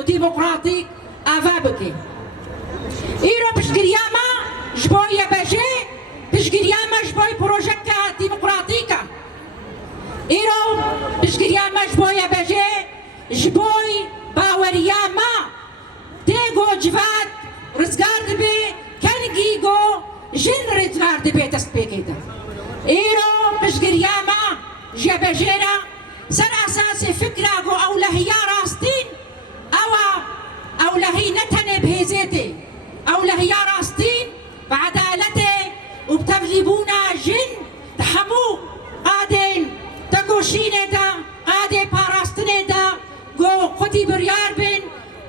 وديمقراطيك افابكي ايرو بشجرياما جبوي باجي بشجرياما جبوي بروجكا ديمقراطيكا ايرو بشجرياما جبوي باجي جبوي باورياما تيغو جفات رزقارد بي كان جيجو جن رزقارد بي تسبيكيتا ايرو بشجرياما جباجيرا سر اساسي فكره جو او لهيا راستين او لهي نتنه بهزيتي او لهيا راستين بعدالته وبتبليبونا جن تحمو قادين تقوشينه دا قادي باراستنه دا جو قدي بريار بن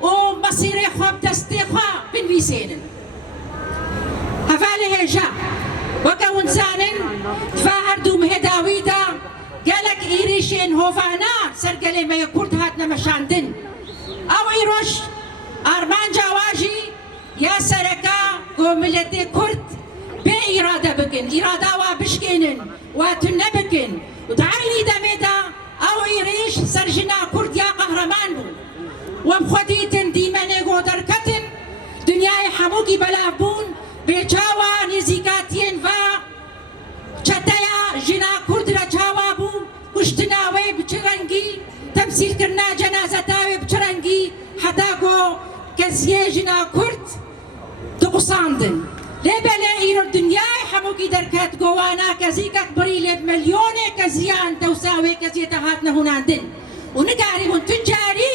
ومصيري خواب دستيخوا بن بيسينن هفالي هجا وكون زانن تفاهردو مهداوي دا قالك إيريشين هوفانا سرقلي ما يكورت هاتنا مشاندن أو إيروش أرمان جواجي يا سرقا قوملتي كورت بي إرادة بكن إرادة وابشكينن واتنا بكن ودعيني دميدا أو إيريش سرجنا كورت يا قهرمان بو ومخديتن ديماني قدركتن دنياي حموكي بلابون بيجاوا نزيكاتين فا چتايا جنا كورد رجاوا بو كشتناوي بچرنگي تمثيل كرنا جنازتاوي بچرنگي حداغو كزيه جنا كورد تقصاندن لبلا ايرو الدنيا حموكي دركات جوانا كزيكك بريلب مليون كزيان توساوي كزيتا هاتنا هناندن ونقاري من تجاري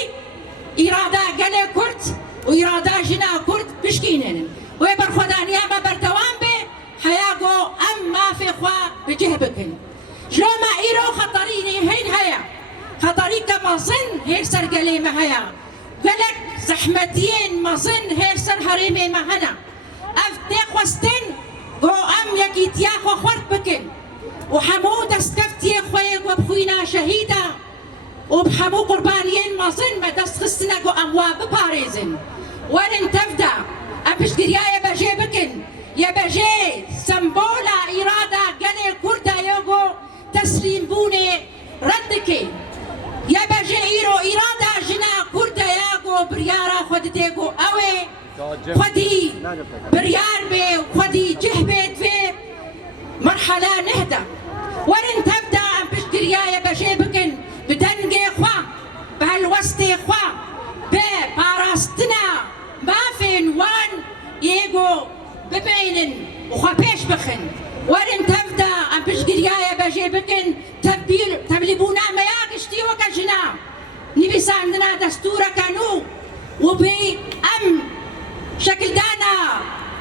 إرادة قلي كورد وإرادة جنا كورد بشكينن ويبرخدانيا ما بردوان بي حياغو أم ما في خوا بجهبكن جلو ما إيرو خطريني هين هيا خطري كما صن هير سر قليمة هيا قلك زحمتين ما صن هير سر هريمي ما هنا أفتيق وستن غو أم يكيتيا خو خورت بكن وحمود استفتي خويق وبخوينا شهيدا وبحمو قربانيين ما صن ما دست خستنا غو أمواب باريزن ورن تفدا أبش قريا يبجي بكن يبجي سمبولا إرادة قلي كوردا يوغو تسليم بوني ردكي يبجي إيرو إرادة جنا كوردا ياغو بريارا خودتيغو أوي خودي بريار بي خودي جهبت في مرحلة نهدى ورن تبدأ أم بشكريا يبجي بكن بدنجي خوا بهالوستي خوا باراستنا ما فين وان يجو ببينن وخبيش بخن ورن تبدا ام بشقريا بجي بكن تبليبونا ما ياقشتي وكجنا نبي عندنا دستورة كانوا وبي ام شكل دانا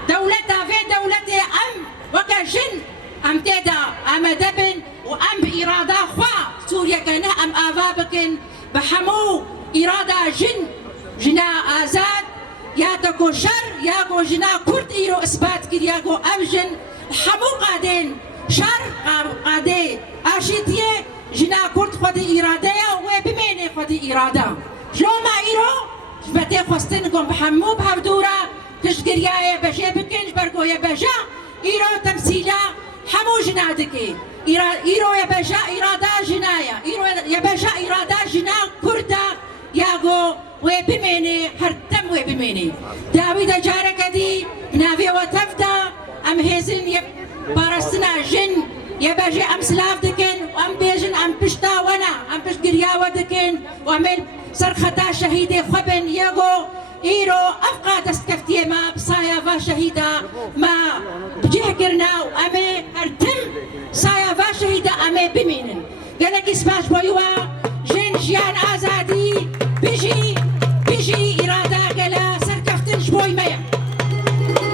دولتها في دولتي ام وكجن ام تيدا ام دبن وام بإرادة خوا سوريا كانها ام آفا بكن بحمو إرادة جنا آزاد يا تكو شر يا كو جنا كرد إيرو إثبات كده يا كو أمجن حمو قادين شر قادي أشيتيه جنا كرد خدي إرادة وبمين خدي إرادة شلون ما إيرو جبتي خستنكم بحمو بهودورا تشجريا بجي بكنج برجو يا بجا إيرو تمثيلا حمو جنادكي إيرو يا بجا إرادة جنايا إيرو يا بجا إرادة جنا كردا ياغو وبميني هرتم وبميني داوود جارك دي نافي وتفدا ام هيزن بارستنا جن يباجي ام سلاف دكن وام بيجن ام بشتا وانا ام بشقريا ودكن وامل سرختا شهيدي خبن ياغو إيرو أفقا دستكفتية ما بصايا شهيدة ما بجهكرنا وأمي هرتم صايا شهيدة أمي بمينن قالك إسباش بويوا جين جيان